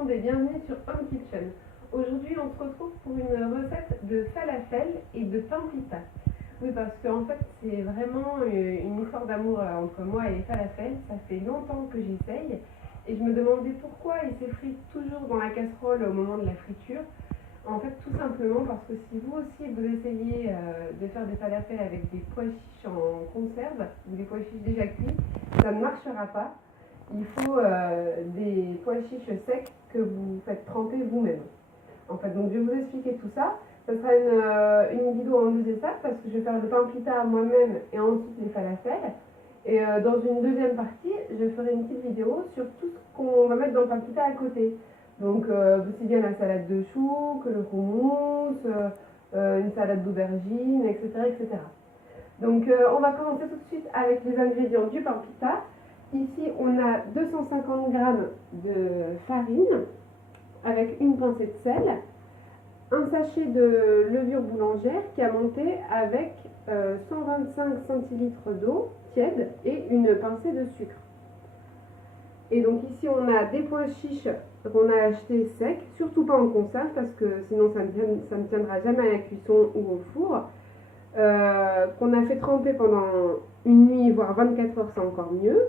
monde et bienvenue sur Home Kitchen. Aujourd'hui, on se retrouve pour une recette de falafel et de pain pita. Oui, parce qu'en fait, c'est vraiment une histoire d'amour entre moi et les falafels. Ça fait longtemps que j'essaye et je me demandais pourquoi ils s'effritent toujours dans la casserole au moment de la friture. En fait, tout simplement parce que si vous aussi vous essayez de faire des falafels avec des pois chiches en conserve ou des pois chiches déjà cuits, ça ne marchera pas. Il faut des pois chiches secs que vous faites tremper vous-même. En fait, donc je vais vous expliquer tout ça. Ce sera une vidéo en 2 étapes parce que je vais faire le pain pita moi-même et ensuite les falafels. Et dans une deuxième partie, je ferai une petite vidéo sur tout ce qu'on va mettre dans le pain pita à côté. Donc aussi bien la salade de choux que le houmous, une salade d'aubergine, etc., etc. Donc on va commencer tout de suite avec les ingrédients du pain pita. Ici on a 250 g de farine avec une pincée de sel, un sachet de levure boulangère qui a monté avec 125 centilitres d'eau tiède et une pincée de sucre. Et donc ici on a des pois chiches qu'on a achetés secs, surtout pas en conserve parce que sinon ça ne tiendra jamais à la cuisson ou au four, qu'on a fait tremper pendant une nuit voire 24 heures, c'est encore mieux,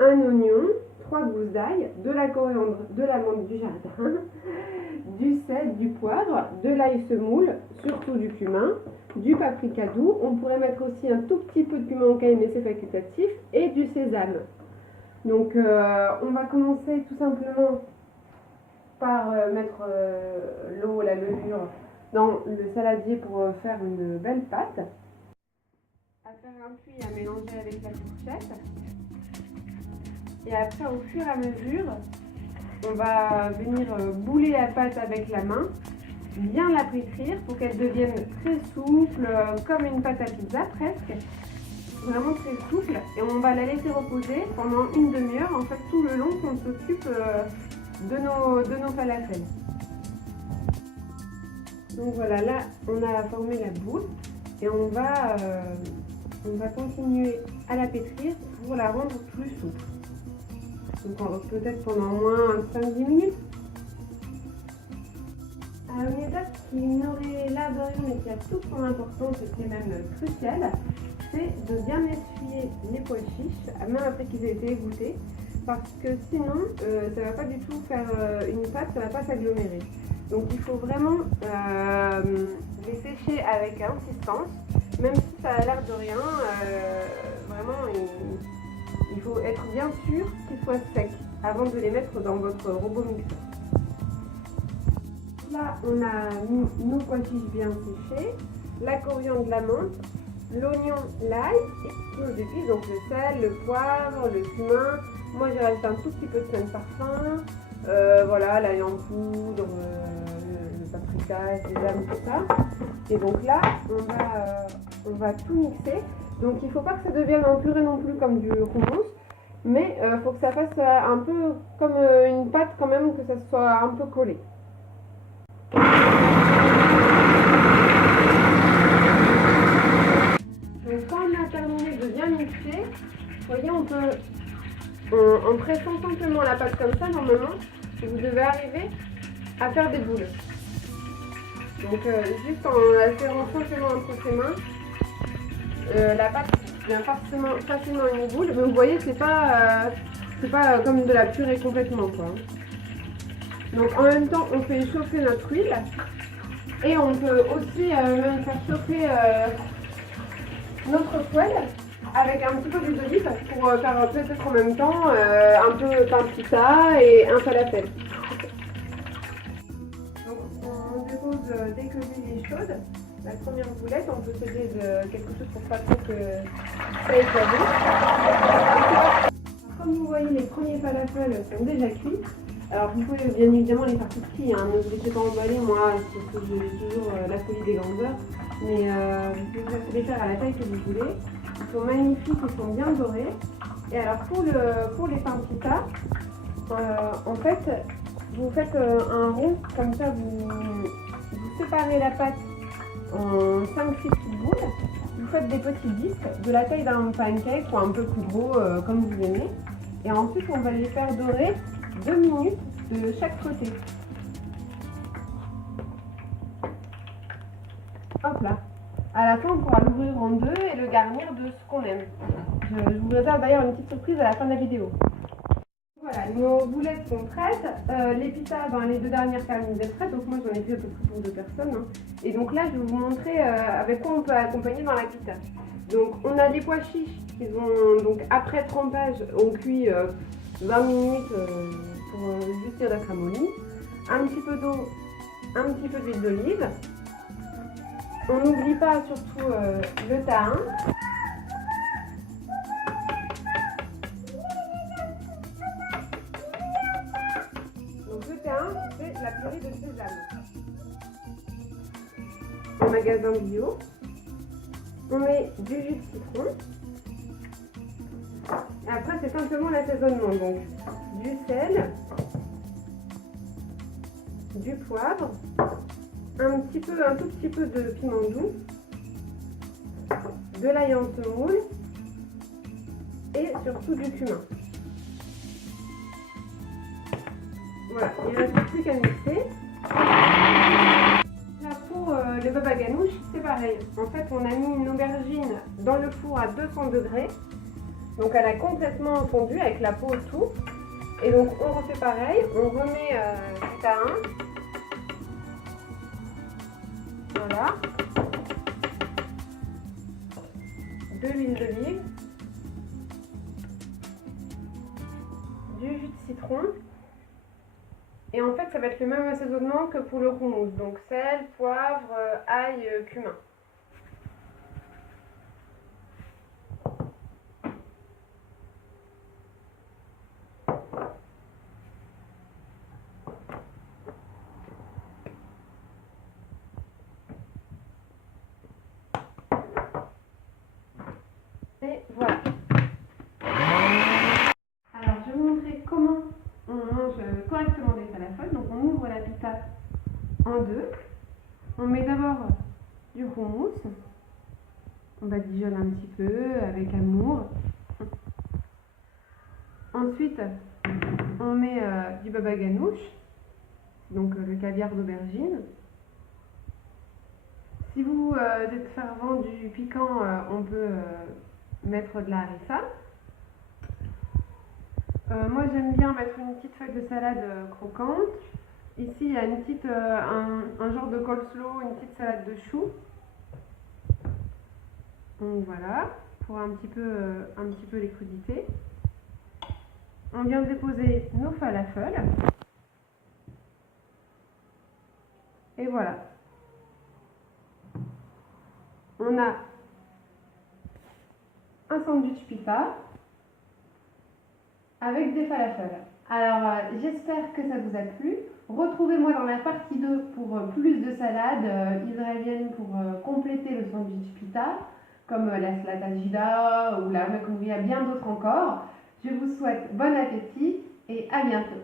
un oignon, 3 gousses d'ail, de la coriandre, de la menthe du jardin, du sel, du poivre, de l'ail semoule, surtout du cumin, du paprika doux, on pourrait mettre aussi un tout petit peu de piment cayenne mais c'est facultatif, et du sésame. Donc on va commencer tout simplement par mettre l'eau, la levure dans le saladier pour faire une belle pâte. À faire un puits à mélanger avec la fourchette. Et après, au fur et à mesure, on va venir bouler la pâte avec la main, bien la pétrir pour qu'elle devienne très souple, comme une pâte à pizza presque. Vraiment très souple, et on va la laisser reposer pendant une demi-heure, en fait tout le long qu'on s'occupe de nos falafels. Donc voilà, là on a formé la boule et on va continuer à la pétrir pour la rendre plus souple. Donc peut-être pendant au moins 5-10 minutes. Alors, une étape qui n'aurait l'air de rien mais qui a toute son importance et qui est même cruciale, c'est de bien essuyer les pois chiches, même après qu'ils aient été égouttés, parce que sinon ça ne va pas du tout faire une pâte, ça ne va pas s'agglomérer. Donc il faut vraiment les sécher avec insistance, même si ça a l'air de rien, vraiment il faut être bien sûr qu'ils soient secs avant de les mettre dans votre robot mixeur. Là on a mis nos pois chiches bien séchés, la coriandre, la menthe, l'oignon, l'ail et nos épices, donc le sel, le poivre, le cumin. Moi j'ai rajouté un tout petit peu de sel parfum, voilà, l'ail en poudre, le paprika, le sésame, tout ça. Et donc là on va tout mixer. Donc il ne faut pas que ça devienne un purée non plus comme du houmous, mais il faut que ça fasse un peu comme une pâte quand même, que ça soit un peu collé. Donc quand on a terminé de bien mixer, vous voyez, on peut, en pressant simplement la pâte comme ça, normalement, vous devez arriver à faire des boules. Donc juste en la serrant simplement entre ses mains, la pâte devient facilement une boule, mais vous voyez, c'est pas comme de la purée complètement, quoi. Donc en même temps, on fait chauffer notre huile et on peut aussi même faire chauffer notre poêle avec un petit peu d'huile d'olive pour faire peut-être en même temps un peu pain pita et un falafel. Donc on dépose dès que l'huile est chaude. La première boulette, on peut s'aider de quelque chose pour pas trop que ça éclate. Comme vous voyez, les premiers falafels sont déjà cuits. Alors vous pouvez bien évidemment les faire tout petits, hein, ne vous laissez pas emballer, moi parce que j'ai toujours la folie des grandeurs, mais vous pouvez les faire à la taille que vous voulez. Ils sont magnifiques, ils sont bien dorés. Et alors pour les pains pita, en fait vous faites un rond, comme ça vous séparez la pâte en 5-6 petites boules, vous faites des petits disques de la taille d'un pancake ou un peu plus gros comme vous aimez, et ensuite on va les faire dorer 2 minutes de chaque côté. Hop là. À la fin, on pourra l'ouvrir en deux et le garnir de ce qu'on aime. Je vous réserve d'ailleurs une petite surprise à la fin de la vidéo. Voilà, nos boulettes sont prêtes. Les pizzas, les deux dernières terminent d'être prêtes. Donc moi, j'en ai fait à peu près pour 2 personnes. Hein. Et donc là, je vais vous montrer avec quoi on peut accompagner dans la pizza. Donc on a des pois chiches qui ont, donc après trempage, on cuit 20 minutes pour juste d'être ramolli. Un petit peu d'eau, un petit peu d'huile d'olive. On n'oublie pas surtout le thym. Donc le thym, c'est la purée de sésame. Au magasin bio, on met du jus de citron. Et après, c'est simplement l'assaisonnement. Donc du sel, du poivre, un tout petit peu de piment doux, de l'ail en semoule et surtout du cumin. Voilà, il ne reste plus qu'à mixer. Là pour le baba ganoush, c'est pareil. En fait, on a mis une aubergine dans le four à 200 degrés. Donc elle a complètement fondu avec la peau et tout. Et donc on refait pareil, on remet du thym. Voilà. De l'huile d'olive. Du jus de citron. Et en fait, ça va être le même assaisonnement que pour le houmous. Donc sel, poivre, ail, cumin. Et voilà. Alors, je vais vous montrer comment on mange correctement des falafels. Donc, on ouvre la pita en deux. On met d'abord du houmous. On badigeonne un petit peu avec amour. Ensuite, on met du baba ganoush, donc le caviar d'aubergine. Si vous êtes fervent du piquant, on peut mettre de la harissa. Moi j'aime bien mettre une petite feuille de salade croquante. Ici il y a une petite, un genre de coleslaw, une petite salade de choux. Donc voilà, pour un petit peu les crudités. On vient de déposer nos falafels. Et voilà. On a un sandwich pita avec des falafels. Alors, j'espère que ça vous a plu. Retrouvez-moi dans la partie 2 pour plus de salades israéliennes pour compléter le sandwich pita, comme la salade ajida ou la macrouvia, bien d'autres encore. Je vous souhaite bon appétit et à bientôt.